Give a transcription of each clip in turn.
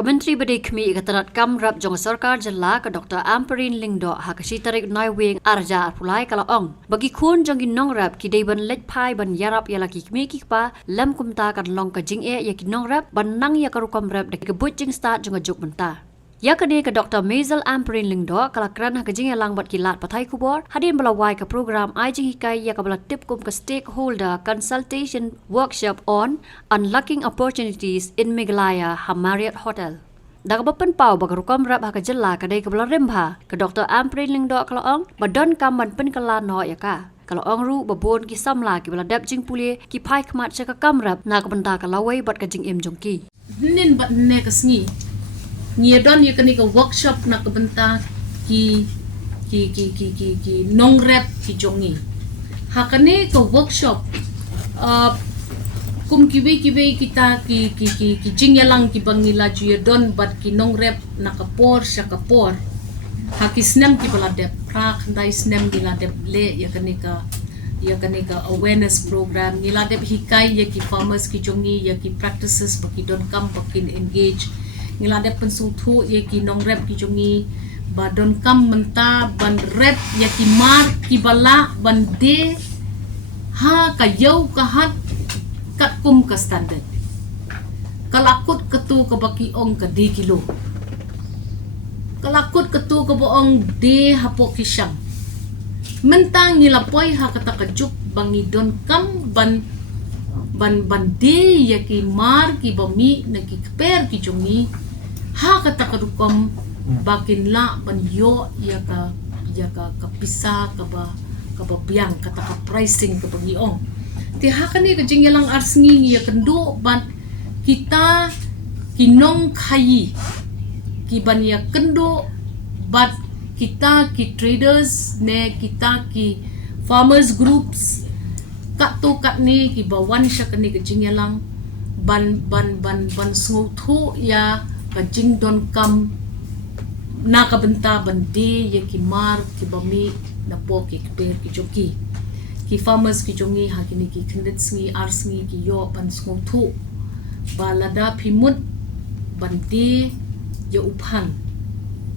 Kementeri Bedikmi Keterat Kamrap Jong Sarkar Jela ke Dr. Amperin Lingdo Hakashi tarik nai wing arja pulai kalaong. Bagi kun jong ginong rap kidai ban let pai ban yarap ya laki kmi kikpa lam kumta kan long ka jing ya ginong rap ban nang ya karukam rap de kebut jing start jong ajuk benta. Ya kini ke Dr. Maisel Amperin Lingdo kalakran hakajing lang bat kilat patai kubor hadin belawai ke program ajing hikai ya kabala tip kum ke stakeholder consultation workshop on unlocking opportunities in Meghalaya Marriott Hotel. Dagabapan pau bagarukam rap hakajela kadai kabala remba ke Dr. Amperin Lingdo kalaong badon kamban penkala no ya ka. Kalau orang ru babon ki samla ki bala dap jing puli ki pai kmat caka kamrap na kabenta kalawai bat kajing im jongki. Nin bat ne kasngi Niadon ya kani ka workshop na kabenta ki nong rep ki jongi. Hakane ka workshop kum kiwe kita ki jingyalang ki bangila juadon bat ki nong rep na kapor sya kapor. Haki snem ki baladep prak ndai snem giladep le ya kani ka awareness program giladep hikai ya ki farmers ki jongi ya ki practices baki don kam bakin engage ngiladep pensutu ya ki nong rep ki jongi badon kam menta ban rep ya ki mar ki bala ban de ha ka yau ka hat kat kum ka standard kalakut ketu ka baki ong ka de kilo kalakut ketu ka boong de hapo ki syam mentang ngilapoi ha kata kajuk bangi don kam ban de ya ki mar ki bami na ki per ki jongi ha kata kadukom bakin la ban yo ya ka pisa ka ba biang kata ka pricing ka bangiong ti ha kani ka jingyalang arsngi ya kendo ban kita kinong khayi ki ban ya kendo bat kita ki traders ne kita ki farmers groups kat tu kat ni ki bawan sya kani ka jingyalang ban sngotu ya ka jing don kam na kabenta bandi ya ki mar ki bami na po ki per ki joki ki farmers ki jongi hakini ki khendits ngi ars ngi ki yo ban sngotu balada phimut bandi ya uphan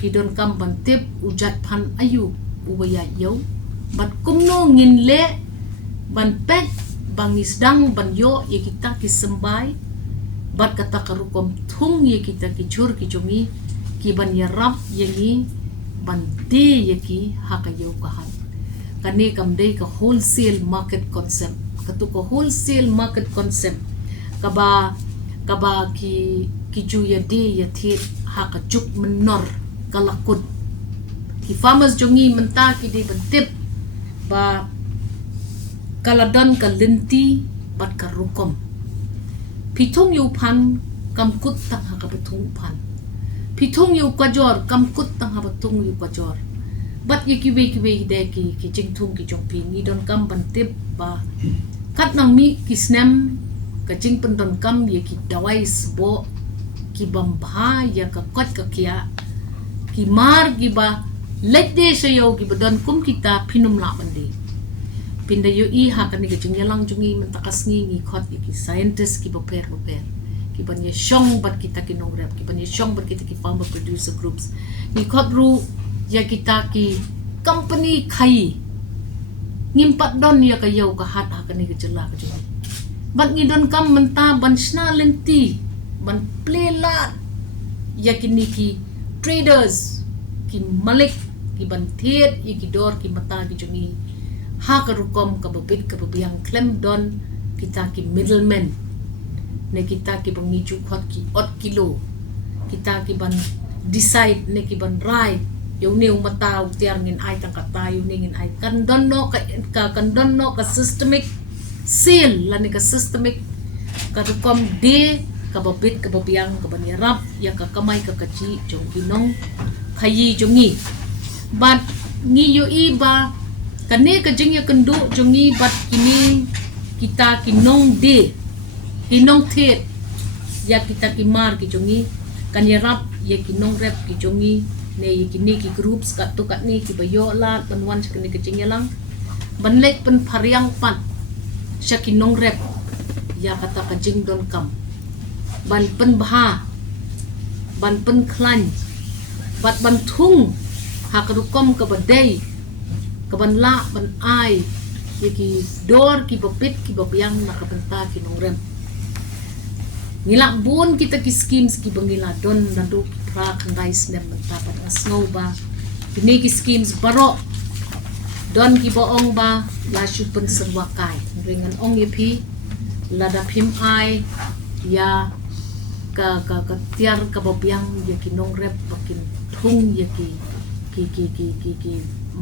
pidon kam bantip ujat phan ayu ubaya yo bat kumno ngin le ban pek bangis dang ban yo ya kita ki sembai bat kata karukom thung ye kita ki jur ki jongi ki ban ya rap yengi ban de ye ki hakayo kahan kane kam de ka wholesale market concept katu ko wholesale market concept kaba ki ju ya de ya thit haka juk menor kalakut ki farmers jongi menta ki de bantip ba kaladon kalinti bat karukom Pitong yu pan kamkut tang hakabatung pan. Pitong yu kwajor kamkut tang habatung yu kwajor. Bat ye kiwe de ki jingtung ki jongpi ni don kam bantip ba. Kat nang mi ki snem ka jing pendon kam ye ki dawai sbo ki bambha ya ka kot ka kia ki mar ki ba let de sayo ki badon kum kita pinum la bandi. Pinda yo I hakani ka jingyalang jungi mentakas ngi khot ki scientist ki boper ki ban ye shong bat kita ki nongrap ki ban ye shong bat kita ki farmer producer groups ni khot ru ya kita ki company khai ngimpat don ya ka yau ka hat hakani ka jela ka jungi bat ngi don kam menta ban sna lenti ban plela ya kini ki traders ki malik ki ban thiet ki dor ki mata ki jungi ha karukom kababit kababiang klem don kita ki middleman ne kita ki bangiju khot ki ot kilo kita ki ban decide ne ki ban rai yo ne umata utiar ngin ai tang kata yo ne ngin ai kan don no ka systemic seal la ne ka systemic karukom de kababit kababiang kabanyarap ya ka kamay ka kachi jong binong khayi jongi bat ngi yo iba kane ka jing ya kendo jongi bat kini kita kinong de kinong thet ya kita ki mar ki jongi kan ya rap ya kinong rep ki jongi ne ya kini ki groups kat tu kat ni ki bayo la penwan sekene ka jing ya lang banlek pen phariang pan sya kinong rep ya kata ka jing don kam ban pen bha ban pen klan bat ban thung ha karukom ka badai ka ban la ban ai ki dor ki bapit ki babyang nakabenta ki nongrem ngila bun kita ki schemes ki bangila don nando ki pra khandai snem menta pat asno ba kini ki schemes baro don ki boong ba la shupen serwakai ringan ong yepi lada phim ai ya ka tiar ka babyang ya ki nongrem bakin thung ya ki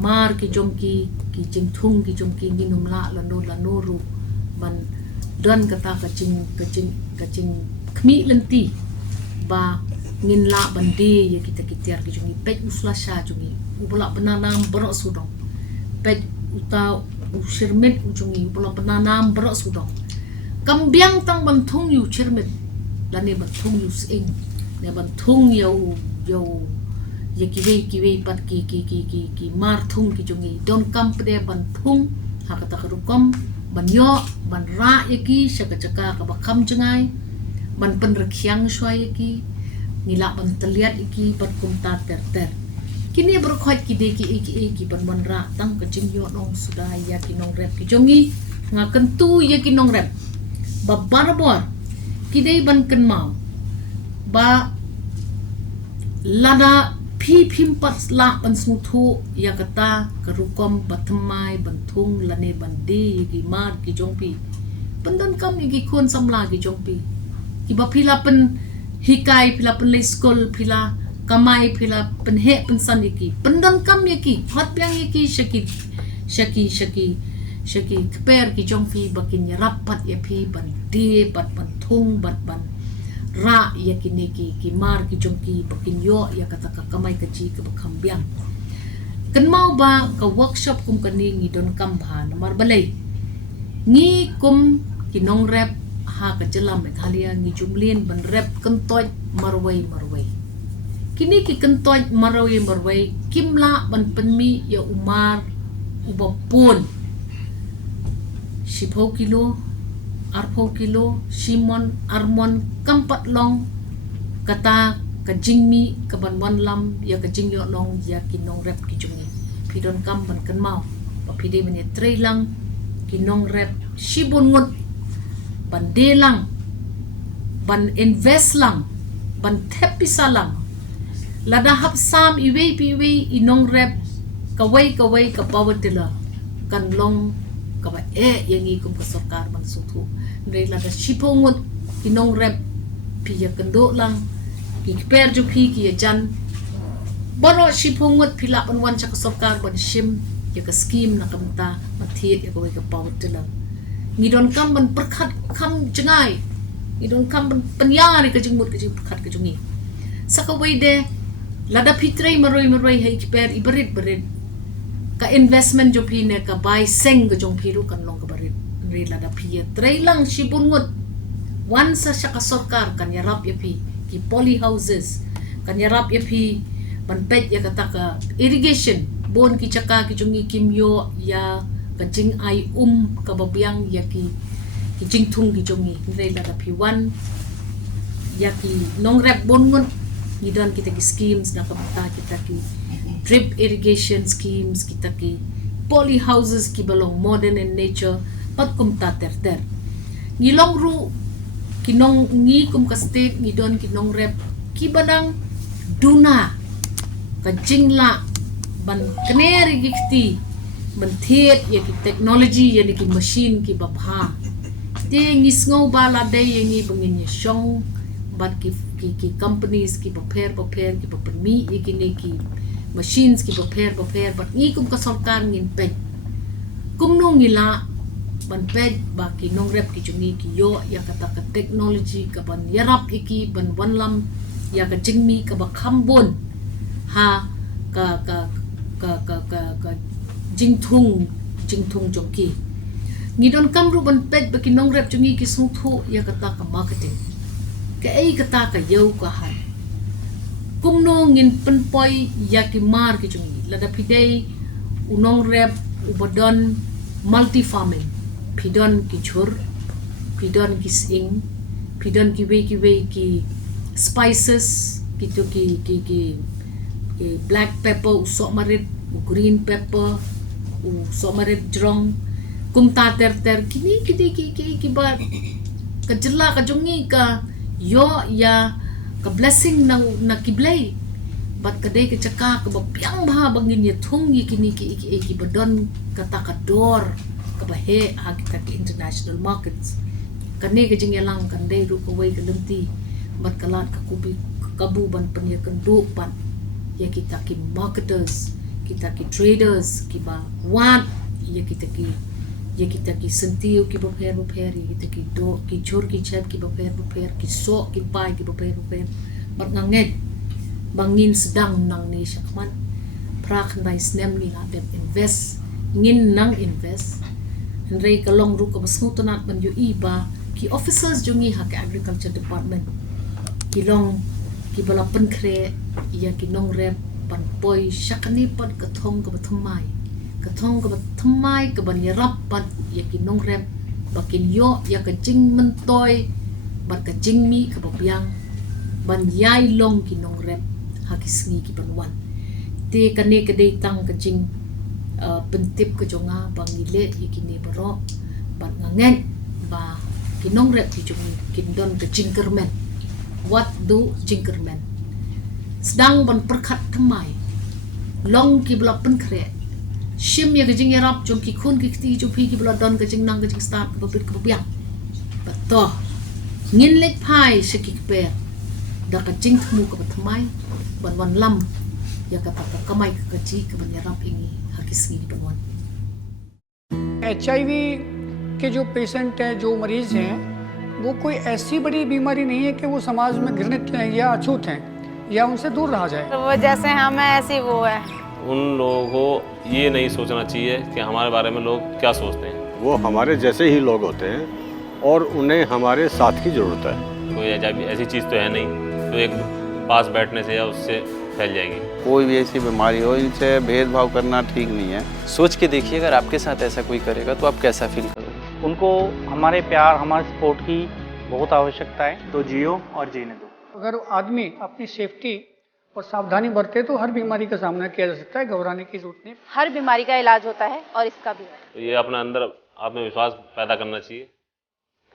mar ki jom ki jing thung ki jom ki nginum la lano ru ban don kata ka jing khmi lenti ba ngin la bande ya kita kitiar ki jungi pej usla sha jungi ubala bananam bro sudong pej uta ushirmet jungi ubala bananam bro sudong kambiang tang ban thung yu chirmet lane ban thung yu sing ne ban thung yo ye kiwe pat ki mar thung ki jungi don kampde ban thung ha kata karukom ban yo ban ra ye ki shaka chaka ka bakam jungai ban pen rakhyang shwa ye ki ngila ban teliat iki ban kumta ter kini berkhot ki de ki ban ra tang ka jing yo nong sudah ya ki nong rep ki jungi ngaken tu ye ki nong rep ba barbor ki de ban ken mau ba lada pi pimpat la ban smutu ya kata karukom batmai bantung lane bandi gi mar ki jongpi pendan kam gi khon samla gi jongpi ki ba pila pen hikai pila pen le skol pila kamai pila pen he pen san ki pendan kam ki hot piang ki shaki kper ki jongpi bakin rapat ya pi bandi bat bantung bat ra ya kini ki mar ki jongki bakin yo ya kata ka kamai kaji ka bakambiang kan mau ba ka workshop kum kani ngi don kam bha namar balai ngi kum ki nong rep ha ka jelam Meghalaya ngi jumlien ban rep kentoj marwai kini ki kentoj marwai kimla ban penmi ya umar ubapun 10 kilo arpo kilo Simon Armon kampat long kata kajingmi kaban wan lam ya kajing yo long ya kinong rep ki jungi pidon kam ban kan mau pa pide mene trailang kinong rep shibun ngut ban delang ban invest lang ban tepisalang lada hap sam iwe inong rep kawai ka pawatila kan long kaba yang ikum ka sarkar man sutu ndai la da shipongut kinong rep piya kendo lang ikper ju pi ki jan baro shipongut pila pan wan cha ka sarkar ban shim ya ka scheme na kamta mathiet ya ka pawt lang ngidon kam ban perkhat kam jengai ngidon kam ban penyari ka jingmut ka jing perkhat ka jungi sakawai de lada pitrai maroi hai ikper ibarit ka investment jo pi ne ka buy seng ga jong piru kan long ka barit ri la da pi trai lang shibun ngut wan sa ka sarkar kan yarap ya pi ki poly houses kan yarap ya pi ban pet ya kata ka irrigation bon ki chaka ki jungi kimyo ya ka jing ai ka babyang ya ki jing thung ki jungi ri la da pi wan ya ki nong rep bon ngut nidan kita ki schemes na kamta kita ki drip irrigation schemes kita ki poly houses ki balong modern and nature pat kum ta ter ngilong ru kinong ngi kum ka state ngidon kinong rep ki badang duna ka jingla ban kneri gikti menthet ya ki technology ya ki machine ki babha te ngisngo bala de yengi bangin shong bat ki companies ki prepare ki mi ki machines ki prepare but ngi kum ka sarkar ngin pe kum no ngila ban pe ba ki nong rep ki jungi ki yo ya kata ka technology ka ban yarap iki ban wanlam ya ka jingmi ka ba khambon ha ka jingthung jongki ngidon kamru ban pe ba ki nong rep jungi ki sungthu ya kata ka marketing ka ai kata ka yo ka han kumno ngin penpoi yaki mar ki jungi lada pidei unong rep ubodon multi farming pidon ki chur pidon ki sing pidon ki we ki spices gitu ki black pepper usok marit green pepper usok marit jrong kum ta ter kini ki ba kejela kajongi ka yo ya ka blessing na kiblay bat kadai ke caka ke bapiang bah bangin ya thung yi kini ki badon kata kador ka bahe kita ke international markets kane ke jengelang kandai ru ko wei kelenti bat kalat ka kubi kabu ban penya kenduk ban ya kita ki marketers kita ki traders ki ba wat ya kita ki sentiu ki baper ya kita ki do ki chur ki chep ki baper ki so ki pai ki baper bat nganget bangin sedang nang ni syakman prak nai snem ni la dem invest ngin nang invest Henry kalong ru ka basnutanat ban yu iba ki officers jungi ha ke agriculture department kilong ki bala pen kre ya ki nong rep pan poi syakani pan kathong ka bathmai ka ban yarap pan ya ki nong rep bakin yo ya ka jing mentoy ban ka jing mi ka babiang ban yai long ki nong rep hakisngi ki banwan te kane ka dei tang ka jing pentip ka jonga bangile ikini baro ban ngangen ba ki nong rep ki jungi kindon ka jingkermen what do jingkermen sedang ban perkhat thamai long ki bla pen kre shim ya ka jing yarap jom ki khun ki ti jo phi ki bla don ka jing nang ka jing start ka bit ka biang bato ngin lek phai shiki pe da ka jing thmu ka thamai ban wan lam ya kata ka kamai ka ji ka ban yarap ingi hakisngi banwan HIV के जो पेशेंट हैं, जो मरीज हैं, वो कोई ऐसी बड़ी बीमारी नहीं है कि वो समाज में घृणित हैं या अछूत हैं या उनसे दूर रहा जाए। तो वो जैसे हम हैं ऐसी वो है। उन लोगों को ये नहीं सोचना चाहिए कि हमारे बारे में लोग क्या सोचते हैं। वो हमारे जैसे ही लोग होते हैं और उन्हें हमारे साथ की ज़रूरत है। कोई ऐसी चीज़ तो है नहीं तो एक पास बैठने से या उससे फैल जाएगी। कोई भी ऐसी बीमारी हो, इनसे भेदभाव करना ठीक नहीं है। सोच के देखिए, अगर आपके साथ ऐसा कोई करेगा तो आप कैसा फील करोगे। उनको हमारे प्यार, हमारे सपोर्ट की बहुत आवश्यकता है, तो जियो और जीने दो। अगर आदमी अपनी सेफ्टी और सावधानी बरते तो हर बीमारी का सामना किया जा सकता है, घबराने की जरूरत नहीं। हर बीमारी का इलाज होता है और इसका भी। तो ये अपने अंदर आत्मविश्वास पैदा करना चाहिए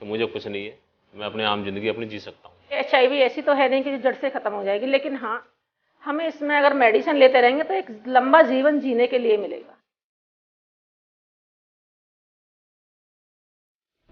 कि मुझे कुछ नहीं है, मैं अपनी आम जिंदगी अपनी जी सकता हूँ। HIV ऐसी तो है नहीं कि जड़ से खत्म हो जाएगी, लेकिन हाँ हमें इसमें अगर मेडिसिन लेते रहेंगे तो एक लंबा जीवन जीने के लिए मिलेगा।